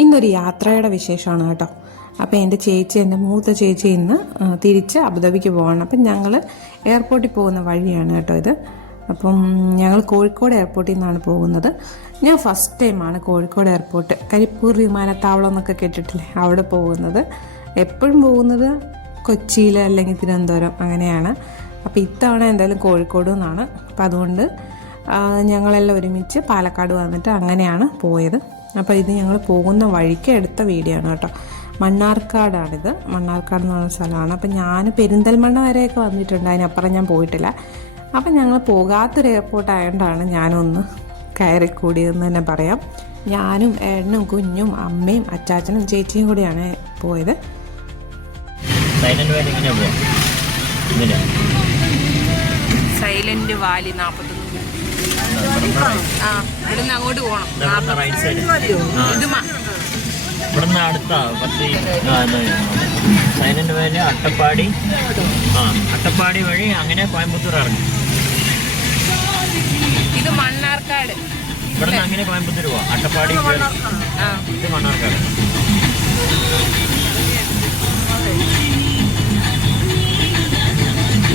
ഇന്നൊരു യാത്രയുടെ വിശേഷമാണ് കേട്ടോ. അപ്പോൾ എൻ്റെ മൂത്ത ചേച്ചി ഇന്ന് തിരിച്ച് അബുദാബിക്ക് പോകണം. അപ്പം ഞങ്ങൾ എയർപോർട്ടിൽ പോകുന്ന വഴിയാണ് കേട്ടോ ഇത്. അപ്പം ഞങ്ങൾ കോഴിക്കോട് എയർപോർട്ടിൽ നിന്നാണ് പോകുന്നത്. ഞാൻ ഫസ്റ്റ് ടൈമാണ് കോഴിക്കോട് എയർപോർട്ട്, കരിപ്പൂർ വിമാനത്താവളം എന്നൊക്കെ കേട്ടിട്ടില്ലേ, അവിടെ പോകുന്നത്. എപ്പോഴും പോകുന്നത് കൊച്ചിയിൽ അല്ലെങ്കിൽ തിരുവനന്തപുരം അങ്ങനെയാണ്. അപ്പോൾ ഇത്തവണ എന്തായാലും കോഴിക്കോട് നിന്നാണ്. അപ്പോൾ അതുകൊണ്ട് ഞങ്ങളെല്ലാം ഒരുമിച്ച് പാലക്കാട് വന്നിട്ട് അങ്ങനെയാണ് പോയത്. അപ്പോൾ ഇത് ഞങ്ങൾ പോകുന്ന വഴിക്ക് എടുത്ത വീഡിയോ ആണ് കേട്ടോ. മണ്ണാർക്കാടാണിത്. മണ്ണാർക്കാട് എന്ന് പറയുന്ന സ്ഥലമാണ്. അപ്പം ഞാൻ പെരിന്തൽമണ്ണ വരെയൊക്കെ വന്നിട്ടുണ്ട്, അതിനപ്പുറം ഞാൻ പോയിട്ടില്ല. അപ്പം ഞങ്ങൾ പോകാത്തൊരു എയർപോർട്ട് ആയതുകൊണ്ടാണ് ഞാനൊന്ന് കയറിക്കൂടിയതെന്ന് തന്നെ പറയാം. ഞാനും ഏട്ടനും കുഞ്ഞും അമ്മയും അച്ചാച്ചനും ചേച്ചിയും കൂടിയാണ് പോയത്. Silent Valley 41. ഇവിടുന്ന് അങ്ങോട്ട് പോകണം. ഇവിടുന്ന് അടുത്ത സൈലന്റ് വാലി അട്ടപ്പാടി, അട്ടപ്പാടി വഴി അങ്ങനെ കോയമ്പത്തൂർ ഇറങ്ങി. ഇത് മണ്ണാർക്കാട്. ഇവിടുന്ന് അങ്ങനെ കോയമ്പത്തൂർ പോവാം. അട്ടപ്പാടി ഇത് മണ്ണാർക്കാട്.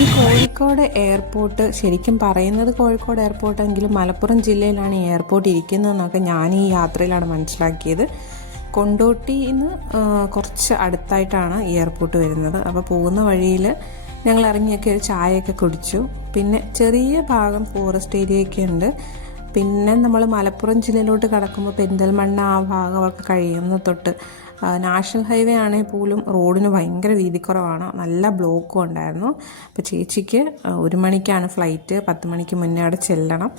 ഈ കോഴിക്കോട് എയർപോർട്ട് ശരിക്കും പറയുന്നത് കോഴിക്കോട് എയർപോർട്ടെങ്കിലും മലപ്പുറം ജില്ലയിലാണ് ഈ എയർപോർട്ട് ഇരിക്കുന്നതെന്നൊക്കെ ഞാൻ ഈ യാത്രയിലാണ് മനസ്സിലാക്കിയത്. കൊണ്ടോട്ടിയിൽ നിന്ന് കുറച്ച് അടുത്തായിട്ടാണ് ഈ എയർപോർട്ട് വരുന്നത്. അപ്പോൾ പോകുന്ന വഴിയിൽ ഞങ്ങൾ ഇറങ്ങിയൊക്കെ ഒരു ചായയൊക്കെ കുടിച്ചു. പിന്നെ ചെറിയ ഭാഗം ഫോറസ്റ്റ് ഏരിയയൊക്കെ ഉണ്ട്. പിന്നെ നമ്മൾ മലപ്പുറം ജില്ലയിലോട്ട് കടക്കുമ്പോൾ പെരിന്തൽമണ്ണ ആ ഭാഗമൊക്കെ കഴിയുന്ന തൊട്ട് നാഷണൽ ഹൈവേ ആണെങ്കിൽ പോലും റോഡിന് ഭയങ്കര വീതിക്കുറവാണ്, നല്ല ബ്ലോക്കും ഉണ്ടായിരുന്നു. അപ്പോൾ ചേച്ചിക്ക് 1 മണിക്കാണ് ഫ്ലൈറ്റ്, 10 മണിക്ക് മുന്നേ അവിടെ ചെല്ലണം.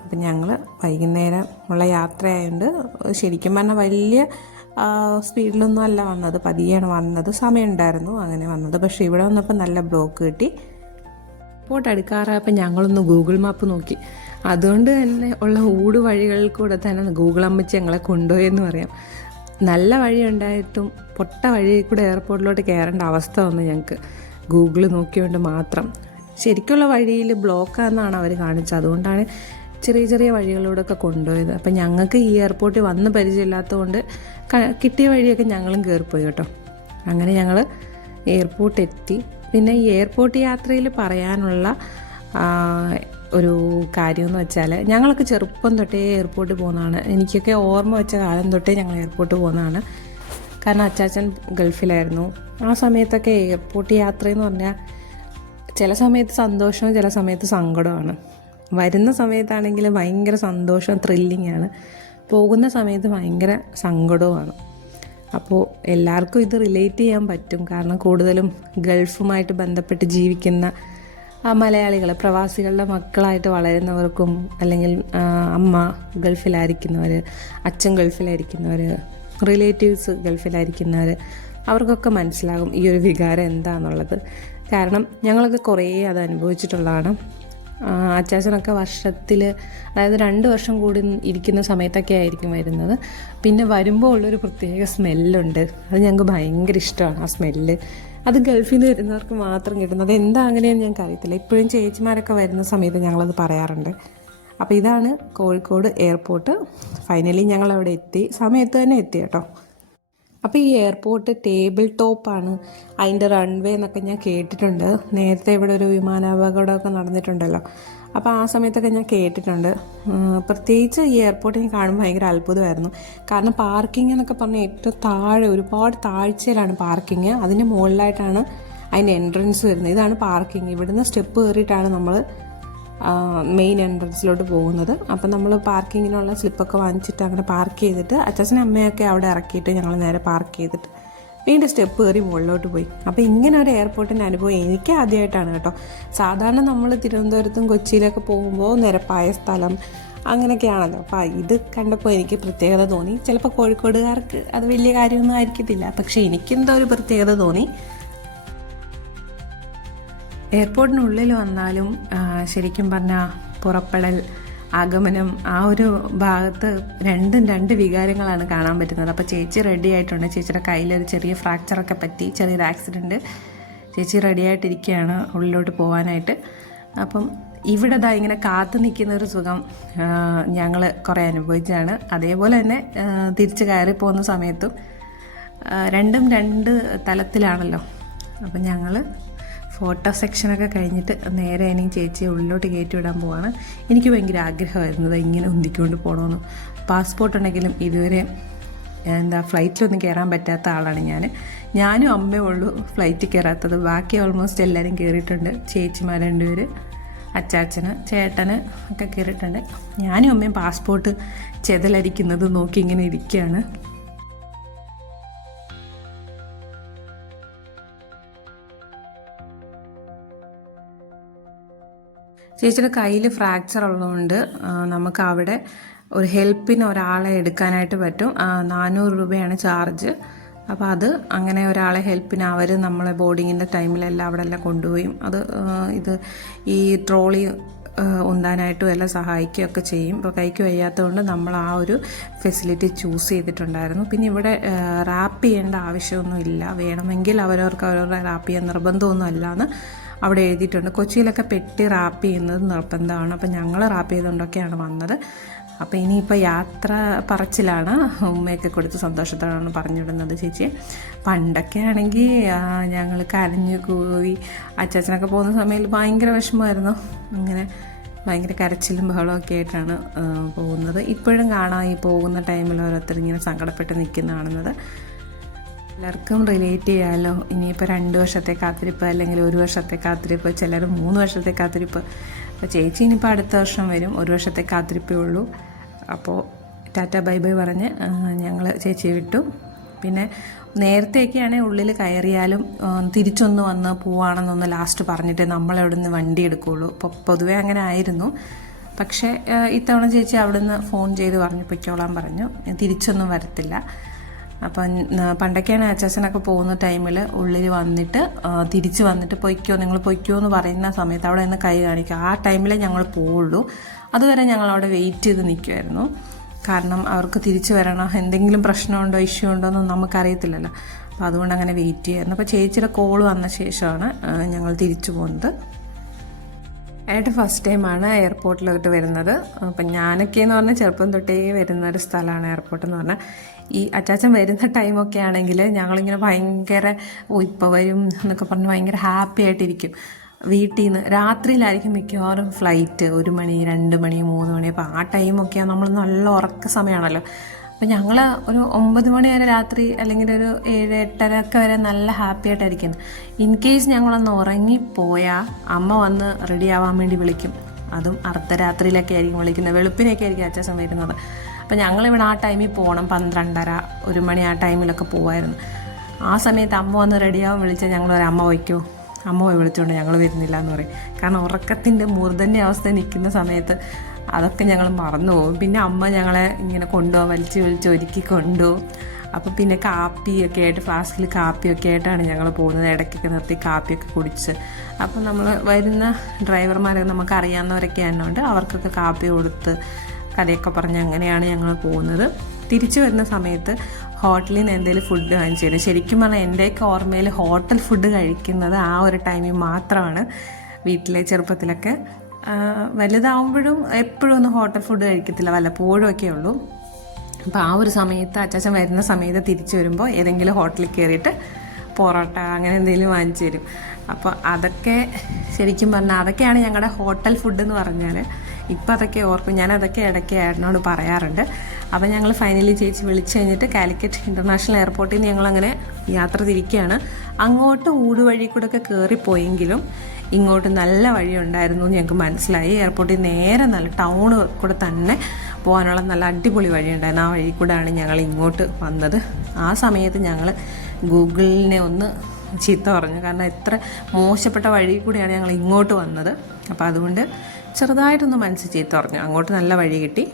അപ്പം ഞങ്ങൾ വൈകുന്നേരം ഉള്ള യാത്രയായതുകൊണ്ട് ശരിക്കും പറഞ്ഞാൽ വലിയ സ്പീഡിലൊന്നും അല്ല വന്നത്, പതിയാണ് വന്നത്. സമയമുണ്ടായിരുന്നു അങ്ങനെ വന്നത്. പക്ഷേ ഇവിടെ വന്നപ്പോൾ നല്ല ബ്ലോക്ക് കിട്ടി. എയർപോർട്ട് അടുക്കാറായപ്പോൾ ഞങ്ങളൊന്ന് ഗൂഗിൾ മാപ്പ് നോക്കി. അതുകൊണ്ട് തന്നെ ഉള്ള ഊട് വഴികളിൽ കൂടെ തന്നെ ഗൂഗിൾ അമ്മച്ചി ഞങ്ങളെ കൊണ്ടുപോയെന്ന് പറയാം. നല്ല വഴി ഉണ്ടായിട്ടും പൊട്ട വഴിയിൽ കൂടെ എയർപോർട്ടിലോട്ട് കയറേണ്ട അവസ്ഥ വന്നു ഞങ്ങൾക്ക്, ഗൂഗിൾ നോക്കിയോണ്ട് മാത്രം. ശരിക്കുള്ള വഴിയിൽ ബ്ലോക്കാണെന്നാണ് അവർ കാണിച്ചത്. അതുകൊണ്ടാണ് ചെറിയ ചെറിയ വഴികളിലൂടെയൊക്കെ കൊണ്ടുപോയത്. അപ്പം ഞങ്ങൾക്ക് ഈ എയർപോർട്ടിൽ വന്ന് പരിചയമില്ലാത്തതുകൊണ്ട് കിട്ടിയ വഴിയൊക്കെ ഞങ്ങളും കയറിപ്പോയി കേട്ടോ. അങ്ങനെ ഞങ്ങൾ എയർപോർട്ട് എത്തി. പിന്നെ ഈ എയർപോർട്ട് യാത്രയിൽ പറയാനുള്ള ഒരു കാര്യമെന്ന് വെച്ചാൽ ഞങ്ങളൊക്കെ ചെറുപ്പം തൊട്ടേ എയർപോർട്ടിൽ പോകുന്നതാണ്. എനിക്കൊക്കെ ഓർമ്മ വെച്ച കാലം തൊട്ടേ ഞങ്ങൾ എയർപോർട്ടിൽ പോകുന്നതാണ്. കാരണം അച്ചാച്ചൻ ഗൾഫിലായിരുന്നു. ആ സമയത്തൊക്കെ എയർപോർട്ട് യാത്രയെന്ന് പറഞ്ഞാൽ ചില സമയത്ത് സന്തോഷവും ചില സമയത്ത് സങ്കടമാണ്. വരുന്ന സമയത്താണെങ്കിൽ ഭയങ്കര സന്തോഷം, ത്രില്ലിങ്ങാണ്. പോകുന്ന സമയത്ത് ഭയങ്കര സങ്കടവുമാണ്. അപ്പോൾ എല്ലാവർക്കും ഇത് റിലേറ്റ് ചെയ്യാൻ പറ്റും. കാരണം കൂടുതലും ഗൾഫുമായിട്ട് ബന്ധപ്പെട്ട് ജീവിക്കുന്ന മലയാളികൾ, പ്രവാസികളുടെ മക്കളായിട്ട് വളരുന്നവർക്കും, അല്ലെങ്കിൽ അമ്മ ഗൾഫിലായിരിക്കുന്നവർ, അച്ഛൻ ഗൾഫിലായിരിക്കുന്നവർ, റിലേറ്റീവ്സ് ഗൾഫിലായിരിക്കുന്നവർ, അവർക്കൊക്കെ മനസ്സിലാകും ഈ ഒരു വികാരം എന്താണെന്നുള്ളത്. കാരണം ഞങ്ങളൊക്കെ കുറേ അത് അനുഭവിച്ചിട്ടുള്ളതാണ്. അച്ചാച്ചനൊക്കെ വർഷത്തിൽ, അതായത് 2 വർഷം കൂടി ഇരിക്കുന്ന സമയത്തൊക്കെ ആയിരിക്കും വരുന്നത്. പിന്നെ വരുമ്പോൾ ഉള്ളൊരു പ്രത്യേക സ്മെല്ലുണ്ട്, അത് ഞങ്ങൾക്ക് ഭയങ്കര ഇഷ്ടമാണ്. ആ സ്മെല്ല് അത് ഗൾഫിൽ നിന്ന് വരുന്നവർക്ക് മാത്രം കിട്ടുന്നത്. എന്താ അങ്ങനെയെന്ന് ഞങ്ങൾക്ക് അറിയത്തില്ല. ഇപ്പോഴും ചേച്ചിമാരൊക്കെ വരുന്ന സമയത്ത് ഞങ്ങളത് പറയാറുണ്ട്. അപ്പോൾ ഇതാണ് കോഴിക്കോട് എയർപോർട്ട്. ഫൈനലി ഞങ്ങളവിടെ എത്തി, സമയത്ത് തന്നെ എത്തി കേട്ടോ. അപ്പോൾ ഈ എയർപോർട്ട് ടേബിൾ ടോപ്പാണ്, അതിൻ്റെ റൺവേ എന്നൊക്കെ ഞാൻ കേട്ടിട്ടുണ്ട്. നേരത്തെ ഇവിടെ ഒരു വിമാനാപകടമൊക്കെ നടന്നിട്ടുണ്ടല്ലോ, അപ്പോൾ ആ സമയത്തൊക്കെ ഞാൻ കേട്ടിട്ടുണ്ട്. പ്രത്യേകിച്ച് ഈ എയർപോർട്ടിനെ കാണുമ്പോൾ ഭയങ്കര അത്ഭുതമായിരുന്നു. കാരണം പാർക്കിംഗ് എന്നൊക്കെ പറഞ്ഞാൽ ഏറ്റവും താഴെ, ഒരുപാട് താഴ്ചയിലാണ് പാർക്കിങ്. അതിൻ്റെ മുകളിലായിട്ടാണ് അതിൻ്റെ എൻട്രൻസ് വരുന്നത്. ഇതാണ് പാർക്കിംഗ്. ഇവിടുന്ന് സ്റ്റെപ്പ് കയറിയിട്ടാണ് നമ്മൾ മെയിൻ എൻട്രൻസിലോട്ട് പോകുന്നത്. അപ്പം നമ്മൾ പാർക്കിങ്ങിനുള്ള സ്ലിപ്പൊക്കെ വാങ്ങിച്ചിട്ട് അങ്ങനെ പാർക്ക് ചെയ്തിട്ട് അച്ഛനും അമ്മയൊക്കെ അവിടെ ഇറക്കിയിട്ട് ഞങ്ങൾ നേരെ പാർക്ക് ചെയ്തിട്ട് വീണ്ടും സ്റ്റെപ്പ് കയറി മുകളിലോട്ട് പോയി. അപ്പോൾ ഇങ്ങനെ ഒരു എയർപോർട്ടിൻ്റെ അനുഭവം എനിക്ക് ആദ്യമായിട്ടാണ് കേട്ടോ. സാധാരണ നമ്മൾ തിരുവനന്തപുരത്തും കൊച്ചിയിലൊക്കെ പോകുമ്പോൾ നിരപ്പായ സ്ഥലം അങ്ങനെയൊക്കെയാണല്ലോ. അപ്പോൾ ഇത് കണ്ടപ്പോൾ എനിക്ക് പ്രത്യേകത തോന്നി. ചിലപ്പോൾ കോഴിക്കോടുകാർക്ക് അത് വലിയ കാര്യമൊന്നും ആയിരിക്കത്തില്ല, പക്ഷേ എനിക്കെന്തോ ഒരു പ്രത്യേകത തോന്നി. എയർപോർട്ടിനുള്ളിൽ വന്നാലും ശരിക്കും പറഞ്ഞാൽ പുറപ്പെടൽ, ആഗമനം, ആ ഒരു ഭാഗത്ത് രണ്ട് വികാരങ്ങളാണ് കാണാൻ പറ്റുന്നത്. അപ്പോൾ ചേച്ചി റെഡി ആയിട്ടുണ്ട്. ചേച്ചിയുടെ കയ്യിലൊരു ചെറിയ ഫ്രാക്ചറൊക്കെ പറ്റി, ചെറിയൊരു ആക്സിഡൻറ്റ്. ചേച്ചി റെഡി ആയിട്ടിരിക്കുകയാണ് ഉള്ളിലോട്ട് പോകാനായിട്ട്. അപ്പം ഇവിടെ ദാ ഇങ്ങനെ കാത്തു നിൽക്കുന്ന ഒരു സുഖം ഞങ്ങൾ കുറേ അനുഭവിച്ചാണ്. അതേപോലെ തന്നെ തിരിച്ച് കയറി പോകുന്ന സമയത്തും രണ്ടും രണ്ട് തലത്തിലാണല്ലോ. അപ്പം ഞങ്ങൾ ഫോട്ടോ സെക്ഷനൊക്കെ കഴിഞ്ഞിട്ട് നേരെ ഇനി ചേച്ചിയെ ഉള്ളിലോട്ട് കയറ്റി വിടാൻ പോവാണ്. എനിക്ക് ഭയങ്കര ആഗ്രഹമായിരുന്നത് ഇങ്ങനെ ഉന്തിക്കൊണ്ട് പോകണമെന്ന്. പാസ്പോർട്ട് ഉണ്ടെങ്കിലും ഇതുവരെ ഫ്ലൈറ്റിലൊന്നും കയറാൻ പറ്റാത്ത ആളാണ് ഞാനും അമ്മയേ ഉള്ളൂ ഫ്ലൈറ്റിൽ കയറാത്തത്. ബാക്കി ഓൾമോസ്റ്റ് എല്ലാവരും കയറിയിട്ടുണ്ട്. ചേച്ചിമാർ 2 പേര്, അച്ചാച്ചന്, ചേട്ടന് ഒക്കെ കയറിയിട്ടുണ്ട്. ഞാനും അമ്മയും പാസ്പോർട്ട് ചെതലരിക്കുന്നത് നോക്കി ഇങ്ങനെ ഇരിക്കുകയാണ്. ചേച്ചിയുടെ കയ്യിൽ ഫ്രാക്ചർ ഉള്ളതുകൊണ്ട് നമുക്ക് അവിടെ ഒരു ഹെൽപ്പിന് ഒരാളെ എടുക്കാനായിട്ട് പറ്റും. 400 രൂപയാണ് ചാർജ്. അപ്പോൾ അത് അങ്ങനെ ഒരാളെ ഹെൽപ്പിന് അവർ നമ്മളെ ബോർഡിങ്ങിൻ്റെ ടൈമിലെല്ലാം അവിടെ എല്ലാം കൊണ്ടുപോയും ഇത് ഈ ട്രോളി ഉന്താനായിട്ടും എല്ലാം സഹായിക്കുകയൊക്കെ ചെയ്യും. ഇപ്പോൾ കൈക്ക് വയ്യാത്തതുകൊണ്ട് നമ്മൾ ആ ഒരു ഫെസിലിറ്റി ചൂസ് ചെയ്തിട്ടുണ്ടായിരുന്നു. പിന്നെ ഇവിടെ റാപ്പ് ചെയ്യേണ്ട ആവശ്യമൊന്നും ഇല്ല. വേണമെങ്കിൽ അവരവർക്ക് റാപ്പ് ചെയ്യാൻ നിർബന്ധമൊന്നും അല്ലാന്ന് അവിടെ എഴുതിയിട്ടുണ്ട്. കൊച്ചിയിലൊക്കെ പെട്ടി റാപ്പ് ചെയ്യുന്നത് നിർബന്ധമാണ്. അപ്പം ഞങ്ങൾ റാപ്പ് ചെയ്തുകൊണ്ടൊക്കെയാണ് വന്നത്. അപ്പോൾ ഇനിയിപ്പോൾ യാത്ര പറച്ചിലാണ്. ഉമ്മയൊക്കെ കൊടുത്ത് സന്തോഷത്തോടാണ് പറഞ്ഞിടുന്നത് ചേച്ചിയെ. പണ്ടൊക്കെ ആണെങ്കിൽ ഞങ്ങൾ കരഞ്ഞു കൂവി അച്ചാച്ചനൊക്കെ പോകുന്ന സമയത്ത് ഭയങ്കര വിഷമമായിരുന്നു. അങ്ങനെ ഭയങ്കര കരച്ചിലും ബഹളമൊക്കെ ആയിട്ടാണ് പോകുന്നത്. ഇപ്പോഴും കാണാം ഈ പോകുന്ന ടൈമിൽ ഓരോരുത്തർ ഇങ്ങനെ സങ്കടപ്പെട്ട് നിൽക്കുന്ന കാണുന്നത്. എല്ലാവർക്കും റിലേറ്റ് ചെയ്യാമല്ലോ. ഇനിയിപ്പോൾ 2 വർഷത്തെ കാത്തിരിപ്പ് അല്ലെങ്കിൽ 1 വർഷത്തെ കാത്തിരിപ്പ്, ചിലർ 3 വർഷത്തെ കാത്തിരിപ്പ്. അപ്പോൾ ചേച്ചി ഇനിയിപ്പോൾ അടുത്ത വർഷം വരും. 1 വർഷത്തെ കാത്തിരിപ്പേ ഉള്ളൂ. അപ്പോൾ ടാറ്റ ബൈ ബൈ പറഞ്ഞ് ഞങ്ങൾ ചേച്ചിയെ വിട്ടു. പിന്നെ നേരത്തെയൊക്കെയാണെങ്കിൽ ഉള്ളിൽ കയറിയാലും തിരിച്ചൊന്ന് വന്ന് പോവാണെന്നൊന്ന് ലാസ്റ്റ് പറഞ്ഞിട്ട് നമ്മളവിടെ നിന്ന് വണ്ടി എടുക്കുകയുള്ളൂ. അപ്പോൾ പൊതുവേ അങ്ങനെ ആയിരുന്നു. പക്ഷേ ഇത്തവണ ചേച്ചി അവിടുന്ന് ഫോൺ ചെയ്ത് പറഞ്ഞു പൊയ്ക്കോളാൻ പറഞ്ഞു. തിരിച്ചൊന്നും വരത്തില്ല. അപ്പം പണ്ടൊക്കെയാണ് അച്ചാച്ചനൊക്കെ പോകുന്ന ടൈമിൽ ഉള്ളിൽ വന്നിട്ട് തിരിച്ച് വന്നിട്ട് നിങ്ങൾ പൊയ്ക്കോ എന്ന് പറയുന്ന സമയത്ത് അവിടെ നിന്ന് കൈ കാണിക്കുക. ആ ടൈമിലേ ഞങ്ങൾ പോവുള്ളൂ. അതുവരെ ഞങ്ങളവിടെ വെയിറ്റ് ചെയ്ത് നിൽക്കുമായിരുന്നു. കാരണം അവർക്ക് തിരിച്ചു വരണം, എന്തെങ്കിലും പ്രശ്നമുണ്ടോ ഇഷ്യൂ ഉണ്ടോ എന്നൊന്നും നമുക്കറിയത്തില്ലല്ലോ. അപ്പോൾ അതുകൊണ്ട് അങ്ങനെ വെയിറ്റ് ചെയ്യായിരുന്നു. അപ്പോൾ ചേച്ചിയുടെ കോൾ വന്ന ശേഷമാണ് ഞങ്ങൾ തിരിച്ചു പോകുന്നത്. ആയിട്ട് ഫസ്റ്റ് ടൈമാണ് എയർപോർട്ടിലോട്ട് വരുന്നത്. അപ്പം ഞാനൊക്കെ എന്ന് പറഞ്ഞാൽ ചെറുപ്പം തൊട്ടേ വരുന്ന ഒരു സ്ഥലമാണ് എയർപോർട്ട് എന്ന് പറഞ്ഞാൽ. ഈ അച്ചാച്ചൻ വരുന്ന ടൈമൊക്കെ ആണെങ്കിൽ ഞങ്ങളിങ്ങനെ ഭയങ്കര ഇപ്പോൾ വരും എന്നൊക്കെ പറഞ്ഞ് ഭയങ്കര ഹാപ്പി ആയിട്ടിരിക്കും. വീട്ടിൽ നിന്ന് രാത്രിയിലായിരിക്കും മിക്കവാറും ഫ്ലൈറ്റ്. 1 മണി 2 മണി 3 മണി. അപ്പോൾ ആ ടൈമൊക്കെയാണ് നമ്മൾ നല്ല ഉറക്ക സമയമാണല്ലോ. അപ്പം ഞങ്ങൾ ഒരു 9 മണി വരെ രാത്രി അല്ലെങ്കിൽ ഒരു 7, 8:30 ഒക്കെ വരെ നല്ല ഹാപ്പി ആയിട്ടായിരിക്കുന്നത്. ഇൻ കേസ് ഞങ്ങളൊന്ന് ഉറങ്ങിപ്പോയാൽ അമ്മ വന്ന് റെഡി ആവാൻ വേണ്ടി വിളിക്കും. അതും അർദ്ധരാത്രിയിലൊക്കെ ആയിരിക്കും വിളിക്കുന്നത്. വെളുപ്പിനൊക്കെ ആയിരിക്കും അച്ചാച്ചൻ വരുന്നത്. അപ്പം ഞങ്ങളിവിടെ ആ ടൈമിൽ പോകണം. 12:30 1 മണി ആ ടൈമിലൊക്കെ പോകുമായിരുന്നു. ആ സമയത്ത് അമ്മ വന്ന് റെഡിയാവാൻ വിളിച്ചാൽ ഞങ്ങൾ പറയും അമ്മ വയ്ക്കോ, അമ്മ പോയി വിളിച്ചുകൊണ്ട് ഞങ്ങൾ വരുന്നില്ല എന്ന് പറയും. കാരണം ഉറക്കത്തിൻ്റെ മൂർധന്യ അവസ്ഥ നിൽക്കുന്ന സമയത്ത് അതൊക്കെ ഞങ്ങൾ മറന്നു പോകും. പിന്നെ അമ്മ ഞങ്ങളെ ഇങ്ങനെ കൊണ്ടുപോകാൻ വലിച്ച് ഒരുക്കി കൊണ്ടുപോകും. അപ്പോൾ പിന്നെ കാപ്പിയൊക്കെ ആയിട്ട് ഫ്ലാസ്കിൽ കാപ്പിയൊക്കെ ആയിട്ടാണ് ഞങ്ങൾ പോകുന്നത്. ഇടയ്ക്കൊക്കെ നിർത്തി കാപ്പിയൊക്കെ കുടിച്ച്. അപ്പം നമ്മൾ വരുന്ന ഡ്രൈവർമാരൊക്കെ നമുക്ക് അറിയാവുന്നവരൊക്കെ ആയതുകൊണ്ട് അവർക്കൊക്കെ കാപ്പി കൊടുത്ത് കഥയൊക്കെ പറഞ്ഞ് അങ്ങനെയാണ് ഞങ്ങൾ പോകുന്നത്. തിരിച്ചു വരുന്ന സമയത്ത് ഹോട്ടലിൽ നിന്ന് എന്തെങ്കിലും ഫുഡ് വാങ്ങിച്ചു തരും. ശരിക്കും പറഞ്ഞാൽ എൻ്റെയൊക്കെ ഓർമ്മയിൽ ഹോട്ടൽ ഫുഡ് കഴിക്കുന്നത് ആ ഒരു ടൈമിൽ മാത്രമാണ്. വീട്ടിലെ ചെറുപ്പത്തിലൊക്കെ വലുതാവുമ്പോഴും എപ്പോഴും ഒന്നും ഹോട്ടൽ ഫുഡ് കഴിക്കത്തില്ല, വല്ലപ്പോഴും ഒക്കെ ഉള്ളൂ. അപ്പോൾ ആ ഒരു സമയത്ത് അച്ചാച്ചൻ വരുന്ന സമയത്ത് തിരിച്ചു വരുമ്പോൾ ഏതെങ്കിലും ഹോട്ടലിൽ കയറിയിട്ട് പൊറോട്ട അങ്ങനെ എന്തെങ്കിലും വാങ്ങിച്ചു തരും. അപ്പോൾ അതൊക്കെ ശരിക്കും പറഞ്ഞാൽ അതൊക്കെയാണ് ഞങ്ങളുടെ ഹോട്ടൽ ഫുഡ് എന്ന് പറഞ്ഞാൽ. ഇപ്പം അതൊക്കെ ഓർക്കും. ഞാനതൊക്കെ ഇടയ്ക്ക് ഏട്ടനോട് പറയാറുണ്ട്. അപ്പം ഞങ്ങൾ ഫൈനലി ചേച്ചി വിളിച്ചു കഴിഞ്ഞിട്ട് കാലിക്കറ്റ് ഇൻ്റർനാഷണൽ എയർപോർട്ടിൽ നിന്ന് ഞങ്ങളങ്ങനെ യാത്ര തിരിക്കുകയാണ്. അങ്ങോട്ട് ഊടുവഴി കൂടെ ഒക്കെ കയറിപ്പോയെങ്കിലും ഇങ്ങോട്ട് നല്ല വഴി ഉണ്ടായിരുന്നു എന്ന് ഞങ്ങൾക്ക് മനസ്സിലായി. എയർപോർട്ടിൽ നേരെ നല്ല ടൗണ് കൂടെ തന്നെ പോകാനുള്ള നല്ല അടിപൊളി വഴി ഉണ്ടായിരുന്നു. ആ വഴി കൂടെയാണ് ഞങ്ങൾ ഇങ്ങോട്ട് വന്നത്. ആ സമയത്ത് ഞങ്ങൾ ഗൂഗിളിനെ ഒന്ന് ചീത്ത പറഞ്ഞു. കാരണം എത്ര മോശപ്പെട്ട വഴി കൂടെയാണ് ഞങ്ങൾ ഇങ്ങോട്ട് വന്നത്. അപ്പോൾ അതുകൊണ്ട് ചെറുതായിട്ടൊന്ന് മനസ്സിൽ ചീത്ത പറഞ്ഞു. അങ്ങോട്ട് നല്ല വഴി കിട്ടി.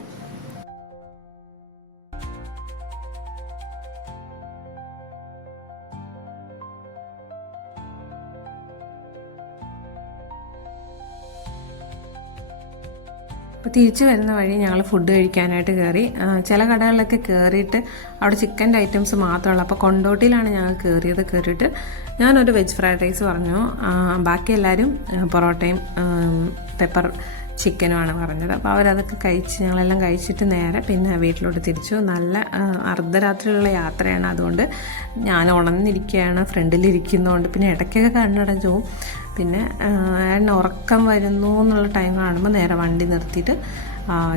അപ്പോൾ തിരിച്ചു വരുന്ന വഴി ഞങ്ങൾ ഫുഡ് കഴിക്കാനായിട്ട് കയറി. ചില കടകളിലൊക്കെ കയറിയിട്ട് അവിടെ ചിക്കൻ്റെ ഐറ്റംസ് മാത്രമുള്ളൂ. അപ്പോൾ കൊണ്ടോട്ടിയിലാണ് ഞങ്ങൾ കയറിയിട്ട് ഞാനൊരു വെജ് ഫ്രൈഡ് റൈസ് പറഞ്ഞു. ബാക്കി എല്ലാവരും പൊറോട്ടയും പെപ്പർ ചിക്കനുമാണ് പറഞ്ഞത്. അപ്പോൾ അവരതൊക്കെ കഴിച്ച് ഞങ്ങളെല്ലാം കഴിച്ചിട്ട് നേരെ പിന്നെ വീട്ടിലോട്ട് തിരിച്ചു. നല്ല അർദ്ധരാത്രിയിലുള്ള യാത്രയാണ്, അതുകൊണ്ട് ഞാൻ ഉണർന്നിരിക്കുകയാണ്, ഫ്രണ്ടിലിരിക്കുന്നതുകൊണ്ട് പിന്നെ ഇടയ്ക്കൊക്കെ കണ്ണടച്ചു പോവും. പിന്നെ ഏട്ടന് ഉറക്കം വരുന്നു എന്നുള്ള ടൈം കാണുമ്പോൾ നേരെ വണ്ടി നിർത്തിയിട്ട്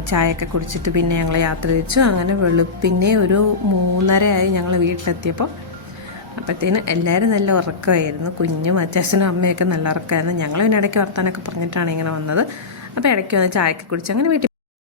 ചായയൊക്കെ കുടിച്ചിട്ട് പിന്നെ ഞങ്ങൾ യാത്ര തിരിച്ചു. അങ്ങനെ വെളുപ്പിനെ ഒരു 3:30 ഞങ്ങൾ വീട്ടിലെത്തിയപ്പോൾ. അപ്പോഴത്തേന് എല്ലാവരും നല്ല ഉറക്കമായിരുന്നു. കുഞ്ഞും അച്ചാച്ചനും അമ്മയൊക്കെ നല്ല ഉറക്കമായിരുന്നു. ഞങ്ങൾ പിന്നെ ഇടയ്ക്ക് വർത്താനൊക്കെ പറഞ്ഞിട്ടാണ് ഇങ്ങനെ വന്നത്. അപ്പോൾ ഇടയ്ക്ക് വന്ന് ചായയൊക്കെ കുടിച്ച് അങ്ങനെ വീട്ടിൽ